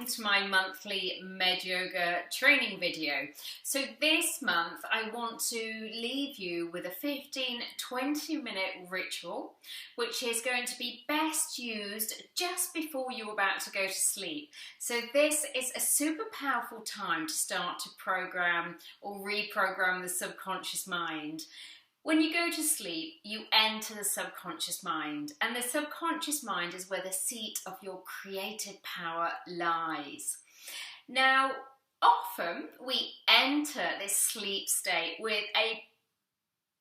welcome to my monthly MedYoga training video. So this month I want to leave you with a 15-20 minute ritual which is going to be best used just before you're about to go to sleep. So this is a super powerful time to start to program or reprogram the subconscious mind. When you go to sleep, you enter the subconscious mind, and the subconscious mind is where the seat of your creative power lies. Now, often we enter this sleep state with a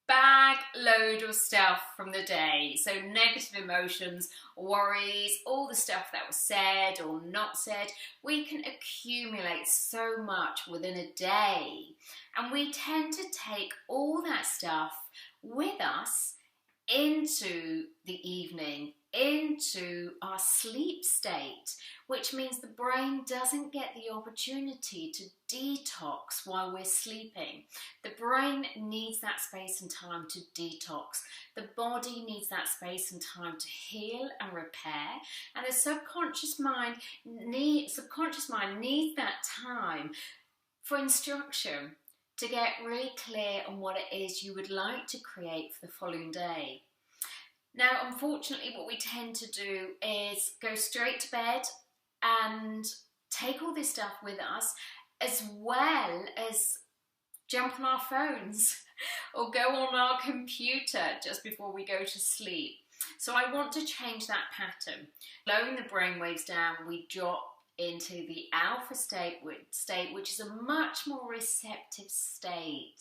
bag load of stuff from the day, so negative emotions, worries, all the stuff that was said or not said. We can accumulate so much within a day, and we tend to take all that stuff with us into the evening, into our sleep state, which means the brain doesn't get the opportunity to detox while we're sleeping. The brain needs that space and time to detox. The body needs that space and time to heal and repair, and the subconscious mind needs that time for instruction, to get really clear on what it is you would like to create for the following day. Now, unfortunately, what we tend to do is go straight to bed and take all this stuff with us, as well as jump on our phones or go on our computer just before we go to sleep. So I want to change that pattern. Slowing the brain waves down, we drop into the alpha state, which is a much more receptive state.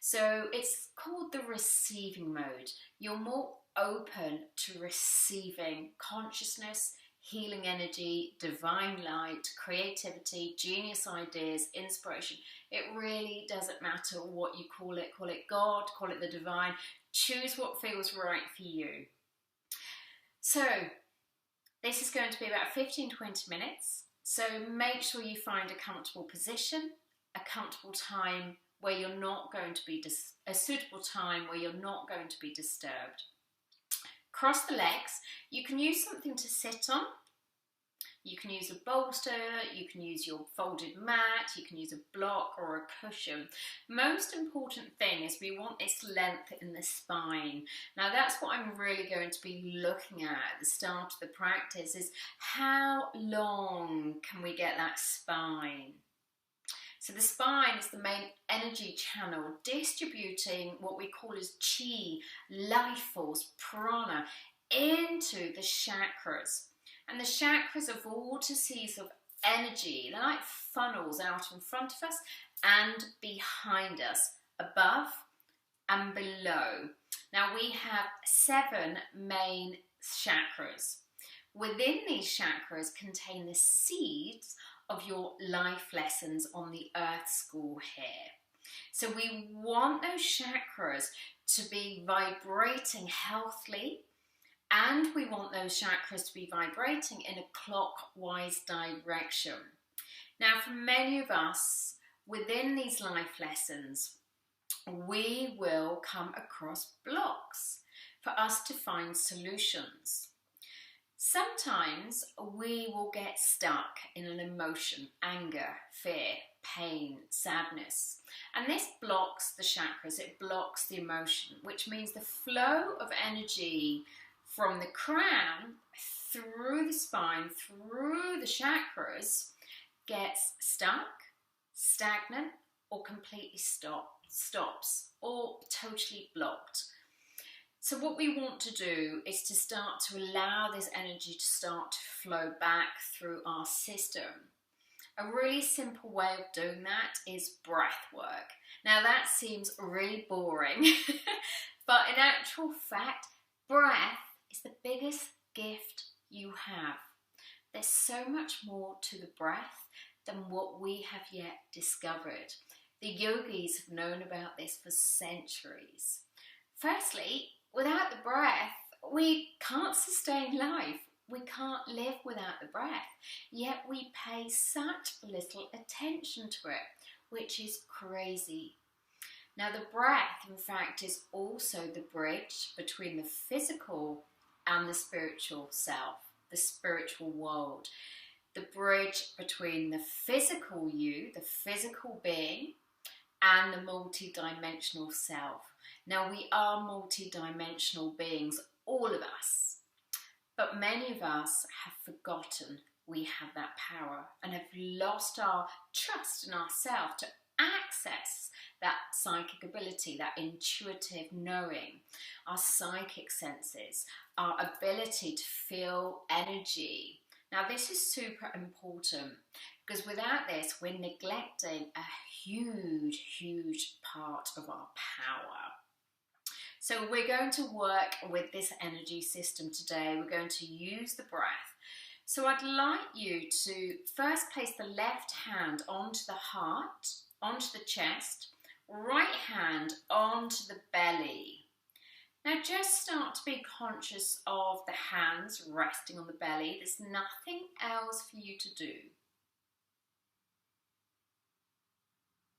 So it's called the receiving mode. You're more open to receiving consciousness, healing energy, divine light, creativity, genius ideas, inspiration. It really doesn't matter what you call it. Call it God, call it the divine. Choose what feels right for you. So this is going to be about 15-20 minutes. So make sure you find a comfortable position, a comfortable time where you're not going to be, a suitable time where you're not going to be disturbed. Cross the legs. You can use something to sit on. You can use a bolster, you can use your folded mat, you can use a block or a cushion. Most important thing is we want this length in the spine. Now that's what I'm really going to be looking at the start of the practice, is how long can we get that spine? So the spine is the main energy channel distributing what we call as chi, life force, prana, into the chakras. And the chakras are vortices of energy. They're like funnels out in front of us and behind us, above and below. Now we have 7 main chakras. Within these chakras contain the seeds of your life lessons on the Earth School here. So we want those chakras to be vibrating healthily, and we want those chakras to be vibrating in a clockwise direction. Now, for many of us, within these life lessons, we will come across blocks for us to find solutions. Sometimes we will get stuck in an emotion, anger, fear, pain, sadness, and this blocks the chakras, it blocks the emotion, which means the flow of energy from the crown through the spine, through the chakras, gets stuck, stagnant, or completely stops, or totally blocked. So what we want to do is to start to allow this energy to start to flow back through our system. A really simple way of doing that is breath work. Now that seems really boring, but in actual fact, breath is the biggest gift you have. There's so much more to the breath than what we have yet discovered. The yogis have known about this for centuries. Firstly, without the breath, we can't sustain life. We can't live without the breath. Yet we pay such little attention to it, which is crazy. Now the breath, in fact, is also the bridge between the physical and the spiritual self, the spiritual world. the bridge between the physical you, the physical being, and the multi-dimensional self. Now, we are multi-dimensional beings, all of us, but many of us have forgotten we have that power and have lost our trust in ourselves to access that psychic ability, that intuitive knowing, our psychic senses, our ability to feel energy. Now, this is super important because without this, we're neglecting a huge part of our power. So we're going to work with this energy system today. We're going to use the breath. So I'd like you to first place the left hand onto the heart, onto the chest, right hand onto the belly. Now just start to be conscious of the hands resting on the belly. There's nothing else for you to do.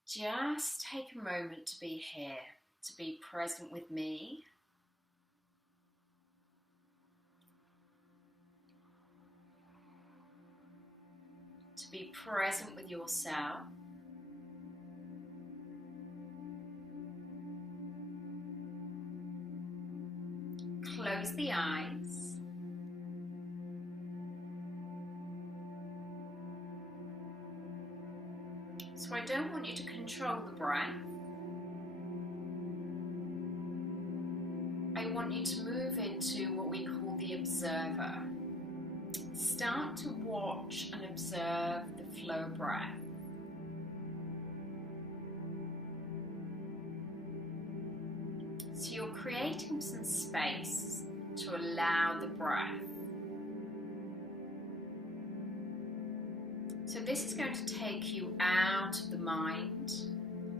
Just take a moment to be here, to be present with me. To be present with yourself. Close the eyes. So I don't want you to control the breath. I want you to move into what we call the observer. Start to watch and observe the flow of breath. So you're creating some space to allow the breath. So this is going to take you out of the mind,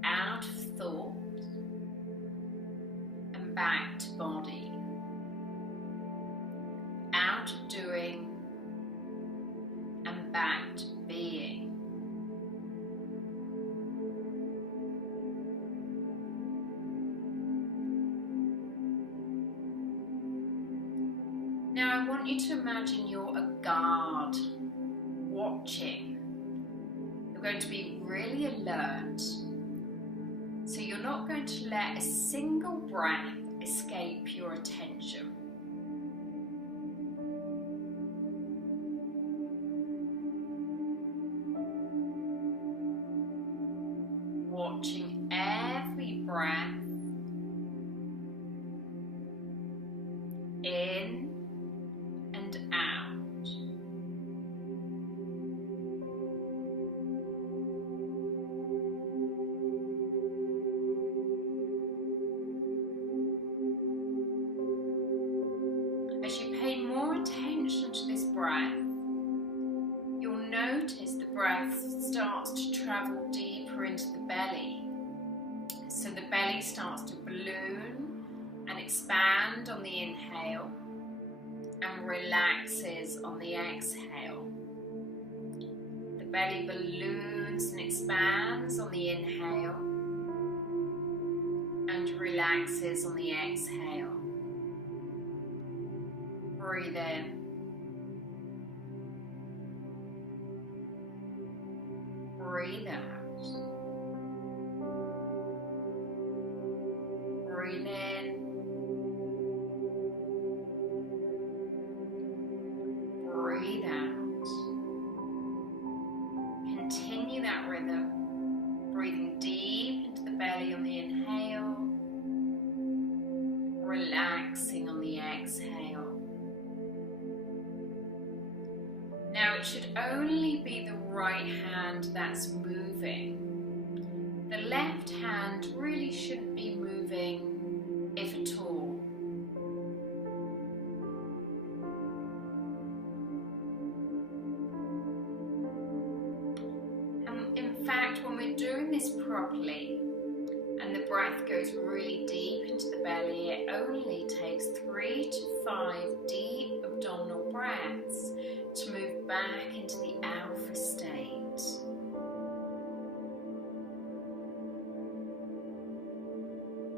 out of thought, and back to body. Out of doing, and back to being. Now I want you to imagine you're a guard watching. You're going to be really alert. So you're not going to let a single breath escape your attention. Watching every breath in and out. As you pay more attention to this breath, you'll notice the breath starts to travel deeper into the belly. So the belly starts to balloon and expand on the inhale and relaxes on the exhale. The belly balloons and expands on the inhale and relaxes on the exhale. Breathe in. Breathe out. Breathe in. Breathe out. Continue that rhythm, breathing deep into the belly on the inhale, relaxing on the exhale. Now it should only be the right hand that's moving. The left hand really shouldn't be moving, if at all. And in fact, when we're doing this properly, and the breath goes really deep into the belly, it only takes 3 to 5 deep abdominal breaths to move back into the alpha state.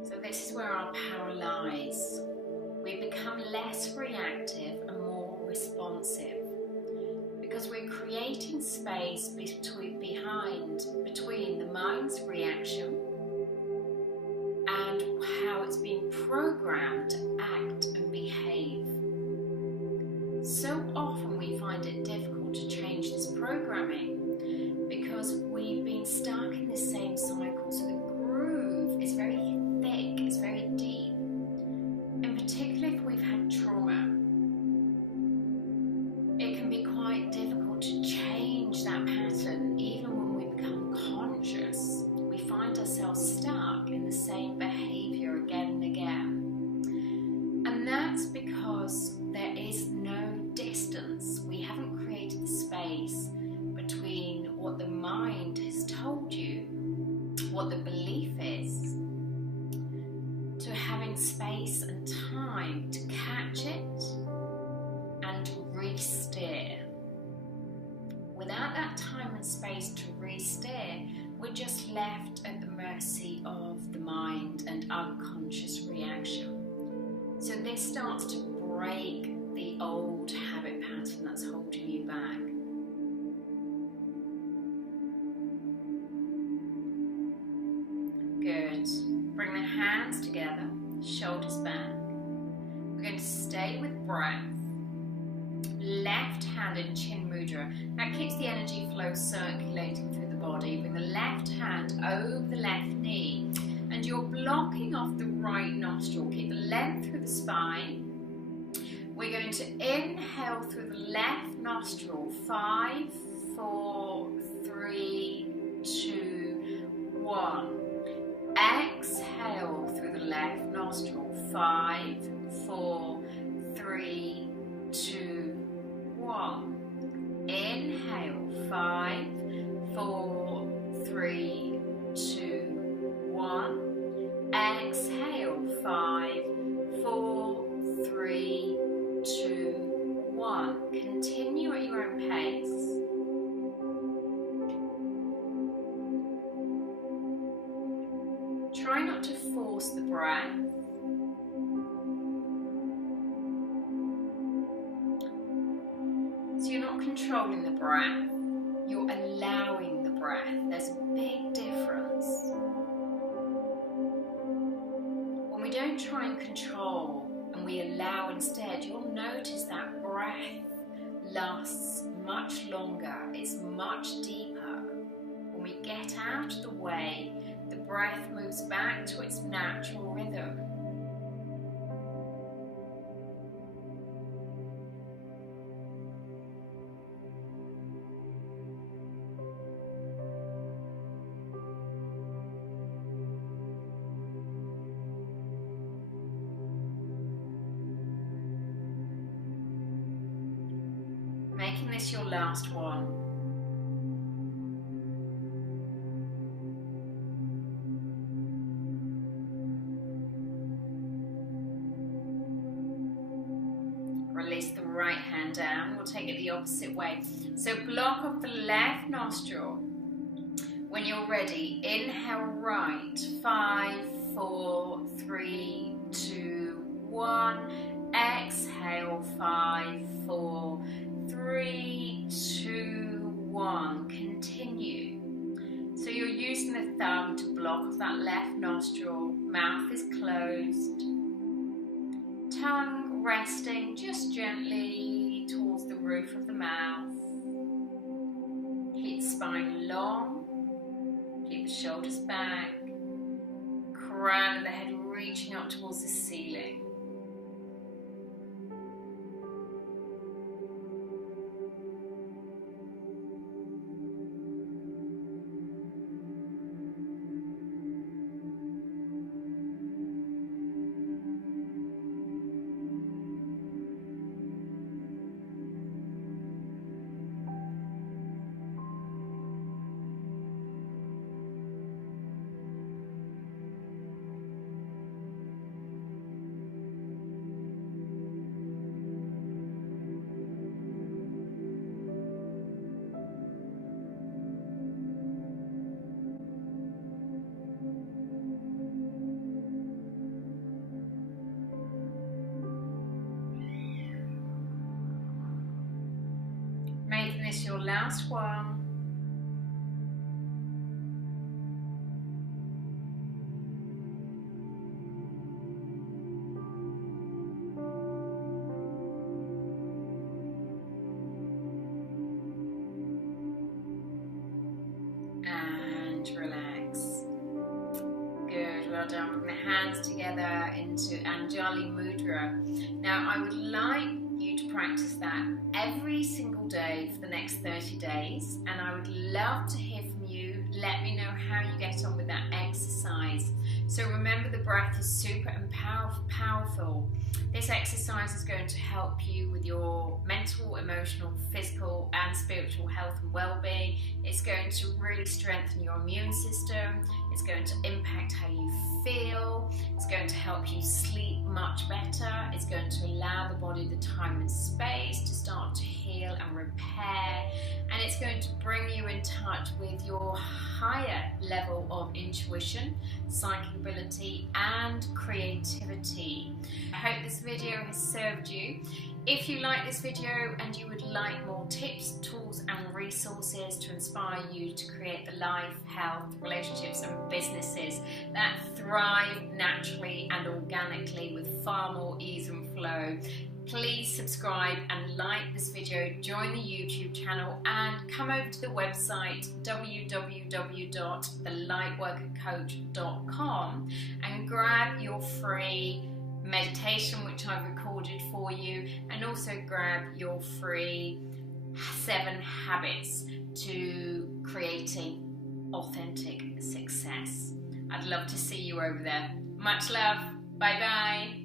So this is where our power lies. We become less reactive and more responsive. because we're creating space between the mind's reaction and how it's been programmed to act and behave. So often we find it difficult to change this programming because we've been stuck in the same cycle. So the groove is very thick, it's very deep. In particular, if we've had trauma, it can be quite difficult to change that pattern. Even when we become conscious, we find ourselves stuck in the same behavior again and again. And that's because there is no distance. We haven't created the space between what the mind has told you, what the belief is, to having space and time to catch it and re-steer. Without that time and space to re-steer, we're just left at the mercy of the mind and unconscious reaction. So this starts to break the old habit pattern that's holding you back. Good. Bring the hands together, shoulders back. We're going to stay with breath. Left hand in chin mudra. That keeps the energy flow circulating through the body. Bring the left hand over the left knee. And you're blocking off the right nostril. Keep the length through the spine. We're going to inhale through the left nostril. 5, 4, 3, 2, 1. Exhale through the left nostril. 5, 4, 3, 2, 1. Inhale. 5, 4, 3, 2, 1. Exhale. 5, 4, 3, 2, 1. Continue at your own pace. Try not to force the breath. So you're not controlling the breath, you're allowing the breath. There's a big difference. When we don't try and control and we allow instead, you'll notice that breath lasts much longer, it's much deeper. When we get out of the way, the breath moves back to its natural rhythm. Making this your last one. Release the right hand down. We'll take it the opposite way. So block off the left nostril. When you're ready, inhale right. 5, 4, 3, 2, 1. Exhale. 5, 4, 3, 2, 1. Continue. So you're using the thumb to block off that left nostril. Mouth is closed. Tongue resting just gently towards the roof of the mouth. Keep the spine long. Keep the shoulders back. Crown of the head reaching up towards the ceiling. last one. And relax. Good, well done. Bring the hands together into Anjali Mudra. Now I would like you to practice that every single day for the next 30 days, and I would love to hear from you. Let me know how you get on with that exercise. So remember, the breath is super and powerful. This exercise is going to help you with your mental, emotional, physical and spiritual health and well-being. It's going to really strengthen your immune system. It's going to impact how you feel. It's going to help you sleep much better. It's going to allow the body the time and space to start to heal and repair. And it's going to bring you in touch with your higher level of intuition, psychic ability and creativity. I hope this video has served you. If you like this video and you would like more tips, tools and resources to inspire you to create the life, health, relationships and businesses that thrive naturally and organically with far more ease and flow, please subscribe and like this video, join the YouTube channel and come over to the website www.thelightworkercoach.com and grab your free meditation which I've recorded for you, and also grab your free 7 habits to creating authentic success. I'd love to see you over there. Much love. Bye bye.